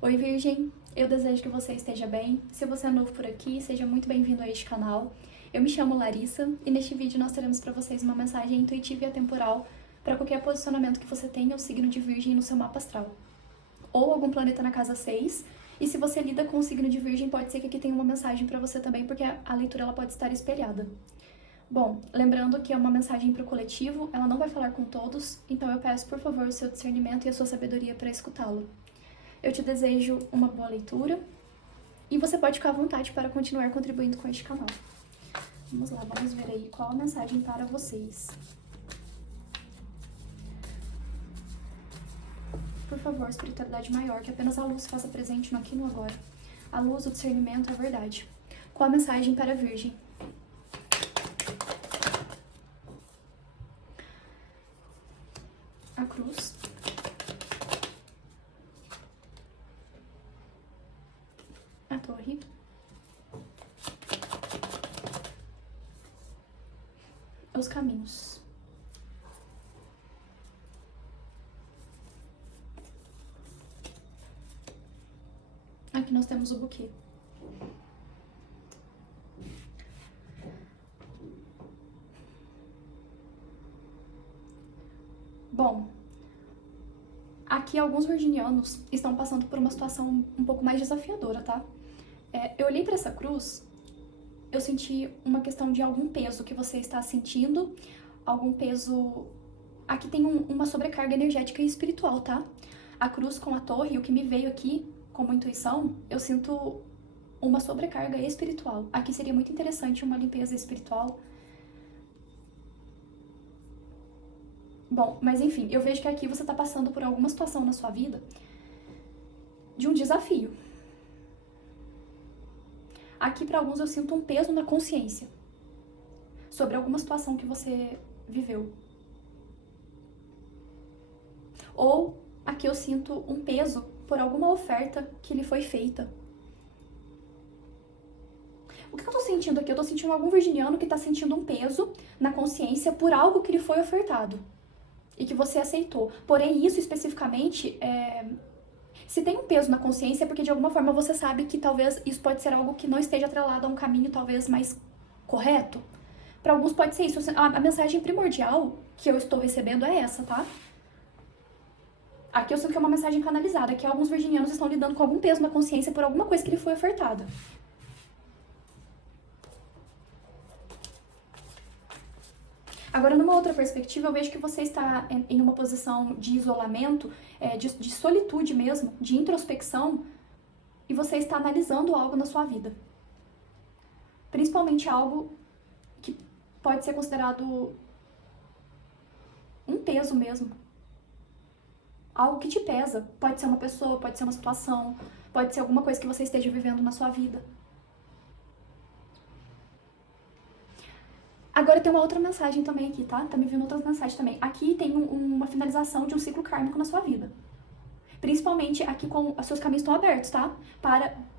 Oi, Virgem! Eu desejo que você esteja bem. Se você é novo por aqui, seja muito bem-vindo a este canal. Eu me chamo Larissa e neste vídeo nós teremos para vocês uma mensagem intuitiva e atemporal para qualquer posicionamento que você tenha o signo de Virgem no seu mapa astral, ou algum planeta na casa 6. E se você lida com o signo de Virgem, pode ser que aqui tenha uma mensagem para você também, porque a leitura ela pode estar espelhada. Bom, lembrando que é uma mensagem para o coletivo, ela não vai falar com todos, então eu peço por favor o seu discernimento e a sua sabedoria para escutá-lo. Eu te desejo uma boa leitura e você pode ficar à vontade para continuar contribuindo com este canal. Vamos lá, vamos ver aí qual a mensagem para vocês. Por favor, espiritualidade maior, que apenas a luz faça presente no aqui e no agora. A luz, o discernimento, a verdade. Qual a mensagem para a Virgem? A cruz. A torre. Os caminhos. Aqui nós temos o buquê. Bom, aqui alguns virginianos estão passando por uma situação um pouco mais desafiadora, tá? Eu olhei para essa cruz, eu senti uma questão de algum peso que você está sentindo, algum peso... Aqui tem uma sobrecarga energética e espiritual, tá? A cruz com a torre, o que me veio aqui como intuição, eu sinto uma sobrecarga espiritual. Aqui seria muito interessante uma limpeza espiritual. Bom, mas enfim, eu vejo que aqui você tá passando por alguma situação na sua vida de um desafio. Aqui, para alguns, eu sinto um peso na consciência sobre alguma situação que você viveu. Ou aqui eu sinto um peso por alguma oferta que lhe foi feita. O que eu tô sentindo aqui? Eu tô sentindo algum virginiano que tá sentindo um peso na consciência por algo que lhe foi ofertado e que você aceitou. Porém, isso especificamente, se tem um peso na consciência, é porque de alguma forma você sabe que talvez isso pode ser algo que não esteja atrelado a um caminho talvez mais correto. Para alguns pode ser isso. A mensagem primordial que eu estou recebendo é essa, tá? Aqui eu sinto que é uma mensagem canalizada, que alguns virginianos estão lidando com algum peso na consciência por alguma coisa que lhe foi ofertada. Agora, numa outra perspectiva, eu vejo que você está em uma posição de isolamento, de solitude mesmo, de introspecção, e você está analisando algo na sua vida. Principalmente algo que pode ser considerado um peso mesmo. Algo que te pesa. Pode ser uma pessoa, pode ser uma situação, pode ser alguma coisa que você esteja vivendo na sua vida. Agora tem uma outra mensagem também aqui, tá? Tá me vindo outras mensagens também. Aqui tem uma finalização de um ciclo kármico na sua vida. Principalmente aqui com os seus caminhos estão abertos, tá?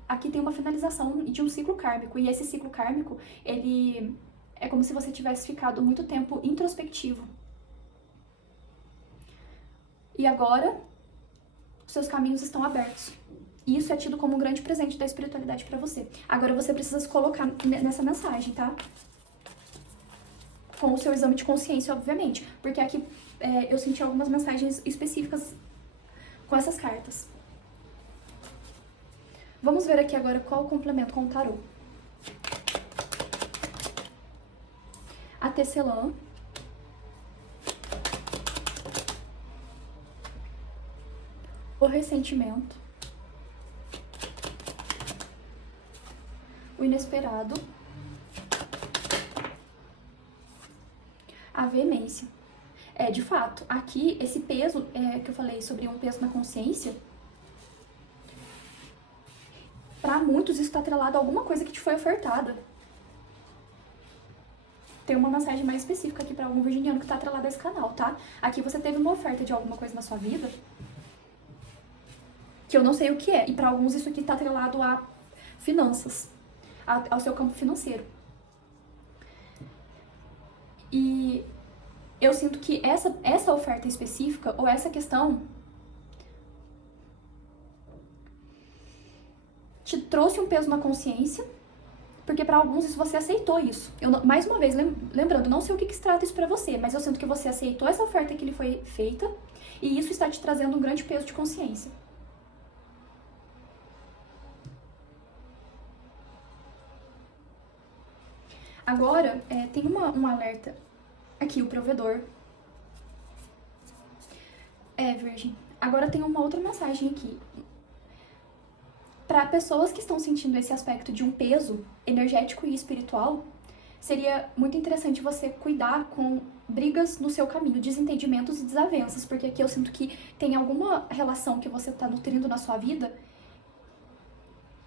Aqui tem uma finalização de um ciclo kármico. E esse ciclo kármico, ele é como se você tivesse ficado muito tempo introspectivo. E agora, os seus caminhos estão abertos. E isso é tido como um grande presente da espiritualidade pra você. Agora você precisa se colocar nessa mensagem, tá? Com o seu exame de consciência, obviamente. Porque aqui eu senti algumas mensagens específicas com essas cartas. Vamos ver aqui agora qual o complemento com o tarô. A tecelã. O ressentimento. O inesperado. A veemência. De fato, aqui, esse peso que eu falei sobre um peso na consciência, para muitos isso está atrelado a alguma coisa que te foi ofertada. Tem uma mensagem mais específica aqui para algum virginiano que está atrelado a esse canal, tá? Aqui você teve uma oferta de alguma coisa na sua vida, que eu não sei o que é, e para alguns isso aqui está atrelado a finanças, ao seu campo financeiro. E eu sinto que essa oferta específica, ou essa questão, te trouxe um peso na consciência, porque para alguns isso você aceitou isso. Eu, mais uma vez, lembrando, não sei o que se trata isso para você, mas eu sinto que você aceitou essa oferta que lhe foi feita e isso está te trazendo um grande peso de consciência. Agora, tem um alerta aqui, o provedor. Virgem. Agora tem uma outra mensagem aqui. Para pessoas que estão sentindo esse aspecto de um peso energético e espiritual, seria muito interessante você cuidar com brigas no seu caminho, desentendimentos e desavenças, porque aqui eu sinto que tem alguma relação que você está nutrindo na sua vida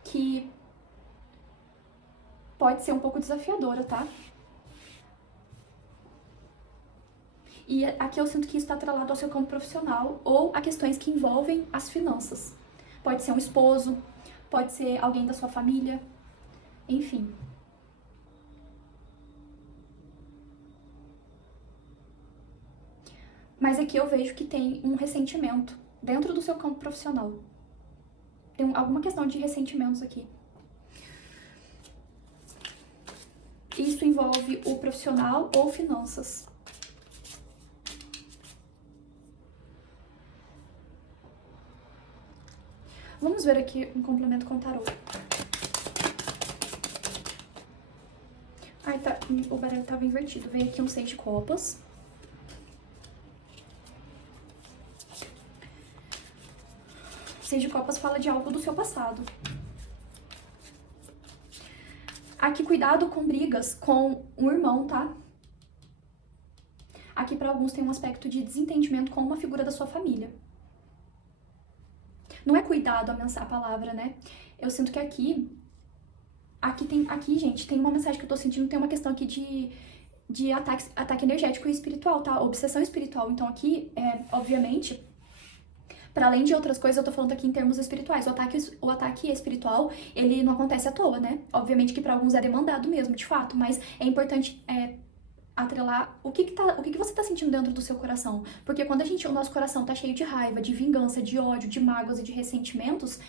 que pode ser um pouco desafiadora, tá? E aqui eu sinto que isso está atrelado ao seu campo profissional ou a questões que envolvem as finanças. Pode ser um esposo, pode ser alguém da sua família, enfim. Mas aqui eu vejo que tem um ressentimento dentro do seu campo profissional. Tem alguma questão de ressentimentos aqui. Isso envolve o profissional ou finanças. Vamos ver aqui um complemento com o tarô. Ai, tá, o baralho estava invertido. Veio aqui um 6 de copas. O 6 de copas fala de algo do seu passado. Aqui, cuidado com brigas com um irmão, tá? Aqui, para alguns, tem um aspecto de desentendimento com uma figura da sua família. Não é cuidado a palavra, né? Eu sinto que aqui, gente, tem uma mensagem que eu tô sentindo, tem uma questão aqui de ataque energético e espiritual, tá? Obsessão espiritual. Então aqui, obviamente, para além de outras coisas, eu tô falando aqui em termos espirituais. O ataque espiritual, ele não acontece à toa, né? Obviamente que para alguns é demandado mesmo, de fato, mas é importante atrelar o que você tá sentindo dentro do seu coração. Porque quando o nosso coração tá cheio de raiva, de vingança, de ódio, de mágoas e de ressentimentos,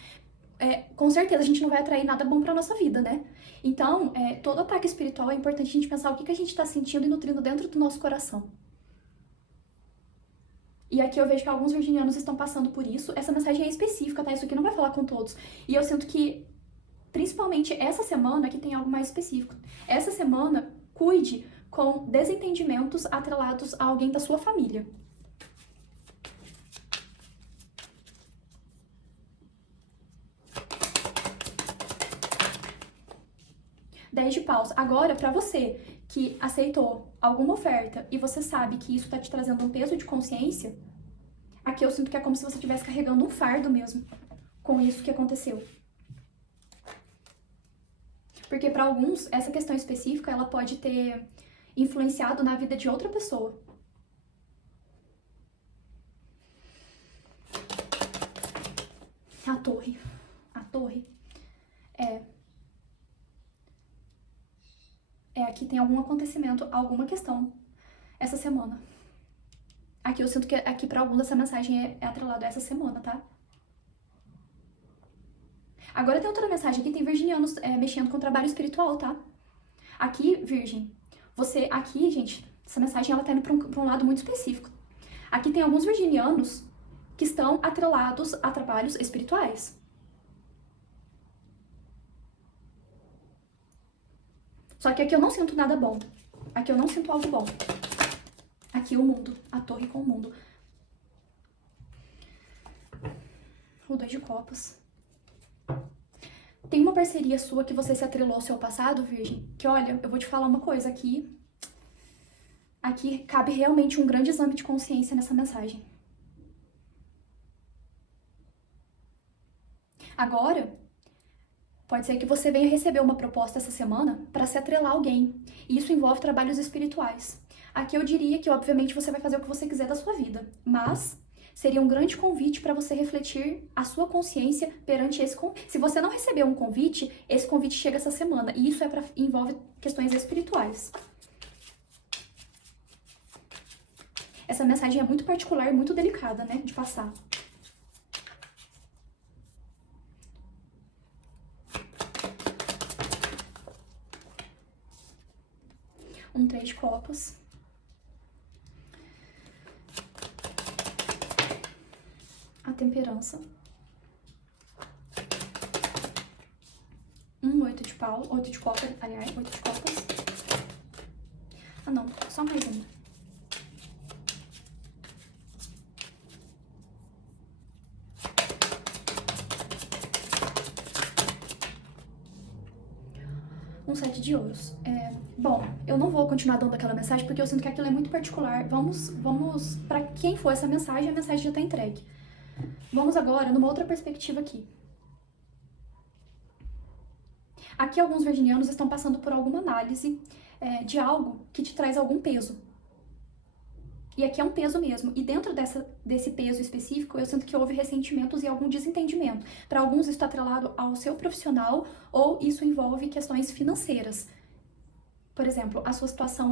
com certeza a gente não vai atrair nada bom pra nossa vida, né? Então, todo ataque espiritual é importante a gente pensar o que a gente tá sentindo e nutrindo dentro do nosso coração. E aqui eu vejo que alguns virginianos estão passando por isso. Essa mensagem é específica, tá? Isso aqui não vai falar com todos. E eu sinto que, principalmente essa semana, aqui tem algo mais específico. Essa semana, cuide com desentendimentos atrelados a alguém da sua família. Dez de paus. Agora, pra você que aceitou alguma oferta e você sabe que isso tá te trazendo um peso de consciência, aqui eu sinto que é como se você estivesse carregando um fardo mesmo com isso que aconteceu. Porque para alguns, essa questão específica, ela pode ter influenciado na vida de outra pessoa. A torre. Aqui tem algum acontecimento, alguma questão essa semana. Aqui eu sinto que aqui para alguns essa mensagem é atrelada a essa semana, tá? Agora tem outra mensagem, aqui tem virginianos mexendo com o trabalho espiritual, tá? Aqui, virgem, aqui, gente, essa mensagem ela tá indo pra um lado muito específico. Aqui tem alguns virginianos que estão atrelados a trabalhos espirituais. Só que aqui eu não sinto nada bom. Aqui eu não sinto algo bom. Aqui o mundo, a torre com o mundo. O 2 de copas. Tem uma parceria sua que você se atrelou ao seu passado, virgem, que olha, eu vou te falar uma coisa aqui. Aqui cabe realmente um grande exame de consciência nessa mensagem. Agora, pode ser que você venha receber uma proposta essa semana para se atrelar a alguém. E isso envolve trabalhos espirituais. Aqui eu diria que, obviamente, você vai fazer o que você quiser da sua vida, mas seria um grande convite para você refletir a sua consciência perante esse convite. Se você não receber um convite, esse convite chega essa semana. E isso envolve questões espirituais. Essa mensagem é muito particular e muito delicada, né, de passar. um 3 de copas, a temperança, um 8 de pau, 8 de copas, aliás, 8 de copas. Ah não, só mais uma. Um 7 de ouros. Bom, eu não vou continuar dando aquela mensagem porque eu sinto que aquilo é muito particular. Vamos, para quem for essa mensagem, a mensagem já tá entregue. Vamos agora numa outra perspectiva aqui. Aqui alguns virginianos estão passando por alguma análise de algo que te traz algum peso. E aqui é um peso mesmo. E dentro desse peso específico, eu sinto que houve ressentimentos e algum desentendimento. Para alguns, isso está atrelado ao seu profissional ou isso envolve questões financeiras. Por exemplo, a sua situação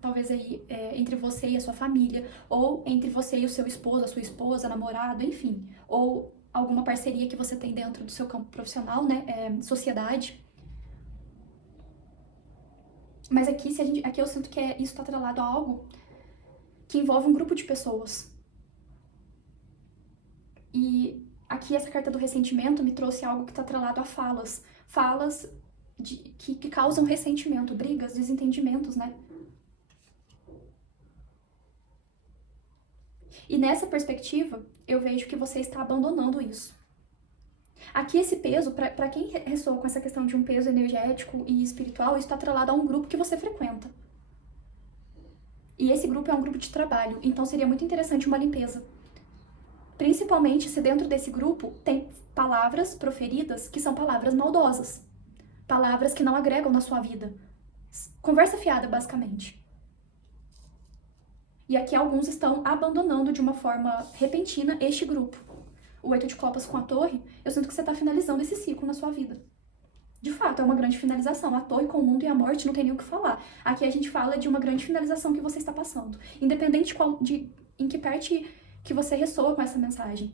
talvez aí, entre você e a sua família, ou entre você e o seu esposo, a sua esposa, namorado, enfim. Ou alguma parceria que você tem dentro do seu campo profissional, né? Sociedade. Mas aqui, aqui eu sinto que isso está atrelado a algo que envolve um grupo de pessoas. E aqui essa carta do ressentimento me trouxe algo que está atrelado a falas. Falas que causam ressentimento, brigas, desentendimentos, né? E nessa perspectiva, eu vejo que você está abandonando isso. Aqui esse peso, para quem ressoa com essa questão de um peso energético e espiritual, isso está atrelado a um grupo que você frequenta. E esse grupo é um grupo de trabalho, então seria muito interessante uma limpeza. Principalmente se dentro desse grupo tem palavras proferidas que são palavras maldosas. Palavras que não agregam na sua vida. Conversa fiada, basicamente. E aqui alguns estão abandonando de uma forma repentina este grupo. O 8 de copas com a torre, eu sinto que você está finalizando esse ciclo na sua vida. De fato, é uma grande finalização. A torre com o mundo e a morte não tem nem o que falar. Aqui a gente fala de uma grande finalização que você está passando. Independente em que parte que você ressoa com essa mensagem.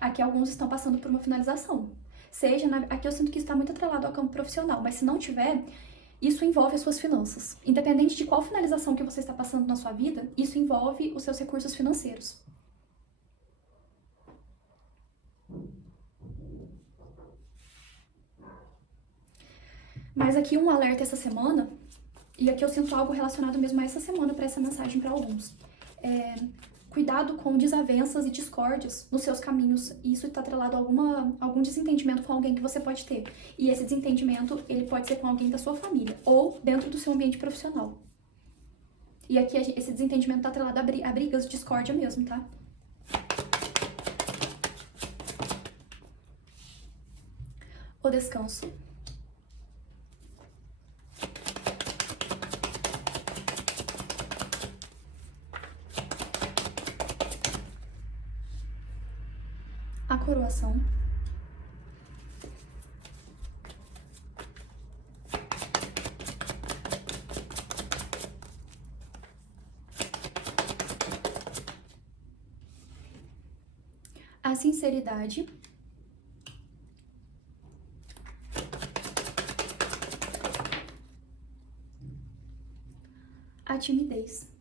Aqui alguns estão passando por uma finalização. Aqui eu sinto que está muito atrelado ao campo profissional, mas se não tiver, isso envolve as suas finanças. Independente de qual finalização que você está passando na sua vida, isso envolve os seus recursos financeiros. Mas aqui um alerta essa semana, e aqui eu sinto algo relacionado mesmo a essa semana para essa mensagem para alguns. Cuidado com desavenças e discórdias nos seus caminhos. Isso está atrelado a algum desentendimento com alguém que você pode ter. E esse desentendimento, ele pode ser com alguém da sua família ou dentro do seu ambiente profissional. E aqui esse desentendimento está atrelado a brigas, discórdia mesmo, tá? O descanso. A coroação. A sinceridade. A timidez.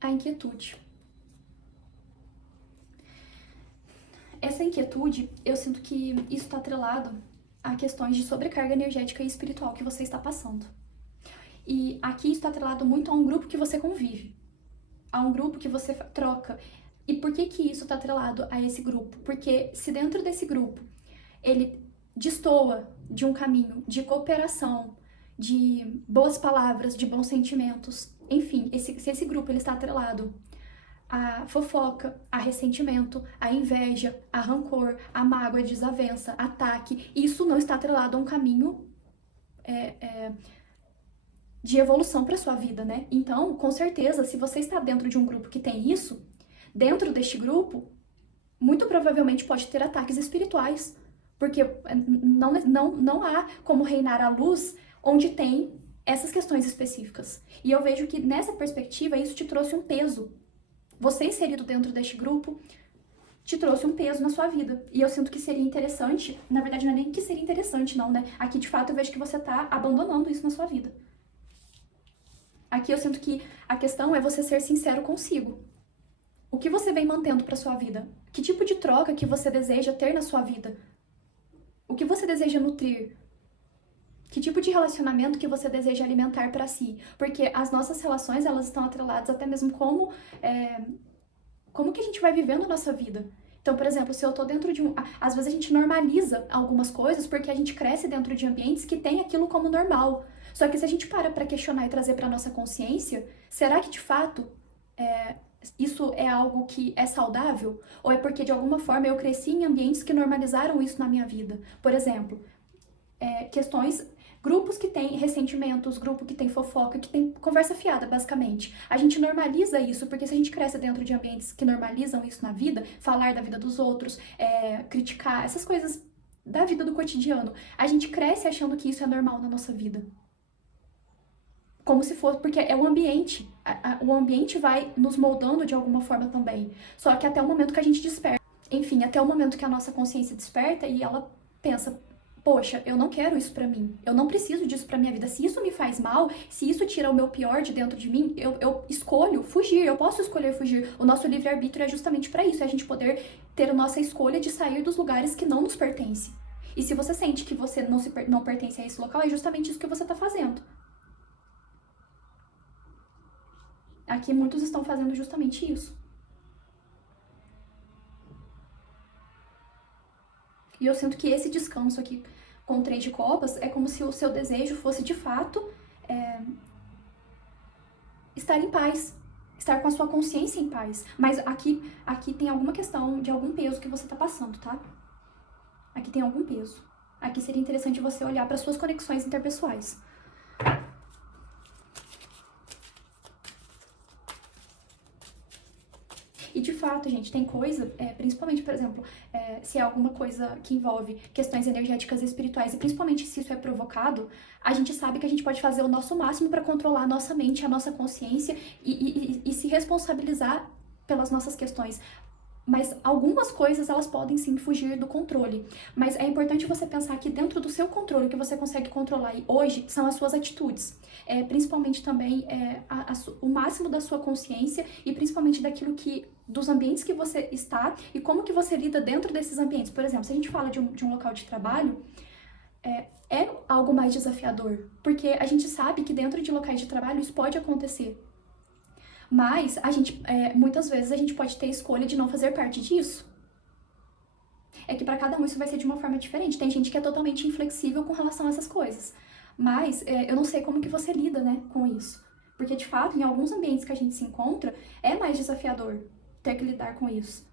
A inquietude. Essa inquietude, eu sinto que isso está atrelado a questões de sobrecarga energética e espiritual que você está passando. E aqui está atrelado muito a um grupo que você convive, a um grupo que você troca. E por que isso está atrelado a esse grupo? Porque se dentro desse grupo ele destoa de um caminho de cooperação, de boas palavras, de bons sentimentos, enfim, se esse grupo ele está atrelado a fofoca, a ressentimento, a inveja, a rancor, a mágoa, a desavença, ataque, isso não está atrelado a um caminho de evolução para sua vida, né? Então, com certeza, se você está dentro de um grupo que tem isso, dentro deste grupo, muito provavelmente pode ter ataques espirituais, porque não há como reinar a luz onde tem essas questões específicas. E eu vejo que nessa perspectiva isso te trouxe um peso você inserido dentro deste grupo te trouxe um peso na sua vida. E eu sinto que seria interessante, na verdade não é nem que seria interessante não, né? Aqui de fato eu vejo que você tá abandonando isso na sua vida. Aqui eu sinto que a questão é você ser sincero consigo. O que você vem mantendo pra sua vida? Que tipo de troca que você deseja ter na sua vida? O que você deseja nutrir? Que tipo de relacionamento que você deseja alimentar pra si? Porque as nossas relações, elas estão atreladas até mesmo como que a gente vai vivendo a nossa vida. Então, por exemplo, se eu tô dentro de às vezes a gente normaliza algumas coisas porque a gente cresce dentro de ambientes que tem aquilo como normal. Só que se a gente para pra questionar e trazer pra nossa consciência, será que de fato isso é algo que é saudável? Ou é porque de alguma forma eu cresci em ambientes que normalizaram isso na minha vida? Por exemplo, grupos que têm ressentimentos, grupo que tem fofoca, que tem conversa fiada, basicamente. A gente normaliza isso, porque se a gente cresce dentro de ambientes que normalizam isso na vida, falar da vida dos outros, criticar, essas coisas da vida do cotidiano, a gente cresce achando que isso é normal na nossa vida. Como se fosse, porque é o ambiente. O ambiente vai nos moldando de alguma forma também. Só que até o momento que a gente desperta. Enfim, até o momento que a nossa consciência desperta e ela pensa, poxa, eu não quero isso pra mim. Eu não preciso disso pra minha vida. Se isso me faz mal, se isso tira o meu pior de dentro de mim, eu escolho fugir. Eu posso escolher fugir. O nosso livre-arbítrio é justamente pra isso. É a gente poder ter a nossa escolha de sair dos lugares que não nos pertencem. E se você sente que você não pertence a esse local, é justamente isso que você tá fazendo. Aqui muitos estão fazendo justamente isso. E eu sinto que esse descanso aqui com o 3 de copas é como se o seu desejo fosse de fato estar em paz, estar com a sua consciência em paz. Mas aqui tem alguma questão de algum peso que você tá passando, tá? Aqui tem algum peso. Aqui seria interessante você olhar para suas conexões interpessoais. E de fato, gente, tem coisa, principalmente, por exemplo, se é alguma coisa que envolve questões energéticas e espirituais, e principalmente se isso é provocado, a gente sabe que a gente pode fazer o nosso máximo para controlar a nossa mente, a nossa consciência e se responsabilizar pelas nossas questões. Mas algumas coisas, elas podem sim fugir do controle. Mas é importante você pensar que dentro do seu controle, o que você consegue controlar hoje são as suas atitudes. Principalmente também o máximo da sua consciência e principalmente dos ambientes que você está e como que você lida dentro desses ambientes. Por exemplo, se a gente fala de um local de trabalho, é algo mais desafiador. Porque a gente sabe que dentro de locais de trabalho isso pode acontecer. Mas muitas vezes a gente pode ter a escolha de não fazer parte disso. É que para cada um isso vai ser de uma forma diferente. Tem gente que é totalmente inflexível com relação a essas coisas. Mas eu não sei como que você lida, né, com isso. Porque, de fato, em alguns ambientes que a gente se encontra, é mais desafiador ter que lidar com isso.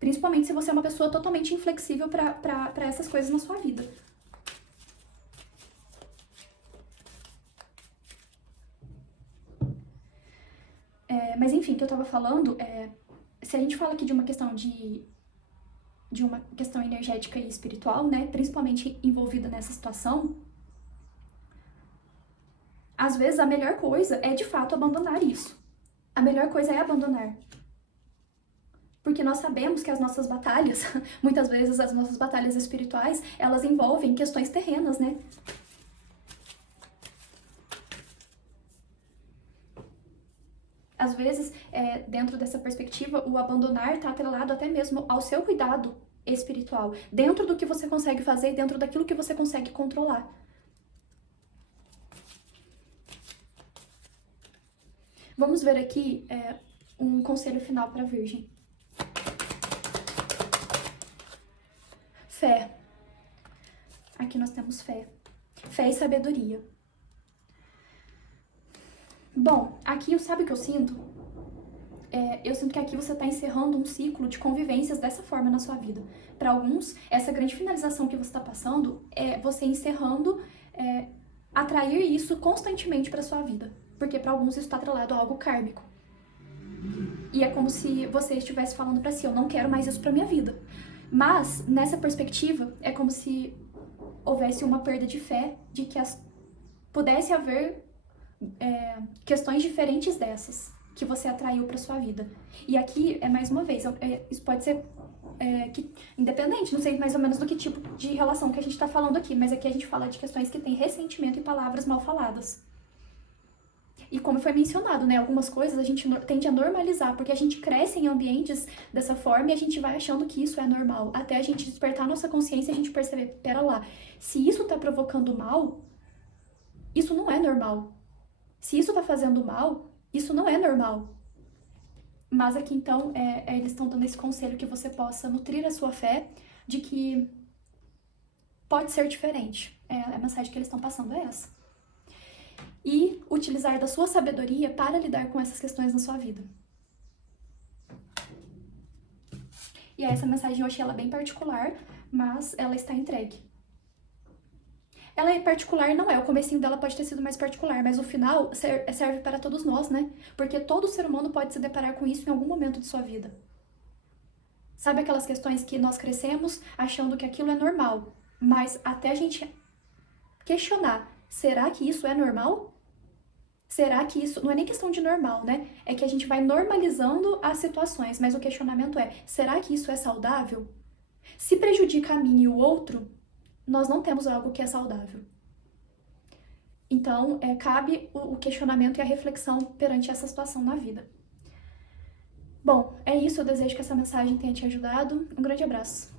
Principalmente se você é uma pessoa totalmente inflexível para essas coisas na sua vida. Mas enfim, o que eu tava falando se a gente fala aqui de uma questão de uma questão energética e espiritual, né, principalmente envolvida nessa situação, às vezes a melhor coisa é de fato abandonar isso. A melhor coisa é abandonar. Porque nós sabemos que as nossas batalhas, muitas vezes as nossas batalhas espirituais, elas envolvem questões terrenas, né? Às vezes, dentro dessa perspectiva, o abandonar está atrelado até mesmo ao seu cuidado espiritual, dentro do que você consegue fazer, dentro daquilo que você consegue controlar. Vamos ver aqui um conselho final para a Virgem. Fé. Aqui nós temos fé. Fé e sabedoria. Bom, aqui sabe o que eu sinto? Eu sinto que aqui você está encerrando um ciclo de convivências dessa forma na sua vida. Para alguns, essa grande finalização que você está passando é você encerrando, atrair isso constantemente para sua vida. Porque para alguns isso está atrelado a algo kármico. E é como se você estivesse falando para si, eu não quero mais isso para minha vida. Mas, nessa perspectiva, é como se houvesse uma perda de fé de que pudesse haver questões diferentes dessas. que você atraiu para sua vida. E aqui, mais uma vez, isso pode ser independente, não sei mais ou menos do que tipo de relação que a gente tá falando aqui, mas aqui a gente fala de questões que têm ressentimento e palavras mal faladas. E como foi mencionado, né, algumas coisas a gente tende a normalizar, porque a gente cresce em ambientes dessa forma e a gente vai achando que isso é normal. Até a gente despertar a nossa consciência e a gente perceber, pera lá, se isso tá provocando mal, isso não é normal. Se isso tá fazendo mal, isso não é normal. Mas aqui então, eles estão dando esse conselho que você possa nutrir a sua fé de que pode ser diferente. A mensagem que eles estão passando é essa. E utilizar da sua sabedoria para lidar com essas questões na sua vida. E essa mensagem eu achei ela bem particular, mas ela está entregue. Ela é particular, não é, o comecinho dela pode ter sido mais particular, mas o final serve para todos nós, né? Porque todo ser humano pode se deparar com isso em algum momento de sua vida. Sabe aquelas questões que nós crescemos achando que aquilo é normal, mas até a gente questionar, será que isso é normal? Será que isso... Não é nem questão de normal, né? É que a gente vai normalizando as situações, mas o questionamento é, será que isso é saudável? Se prejudica a mim e o outro, nós não temos algo que é saudável. Então, cabe o questionamento e a reflexão perante essa situação na vida. Bom, é isso. Eu desejo que essa mensagem tenha te ajudado. Um grande abraço.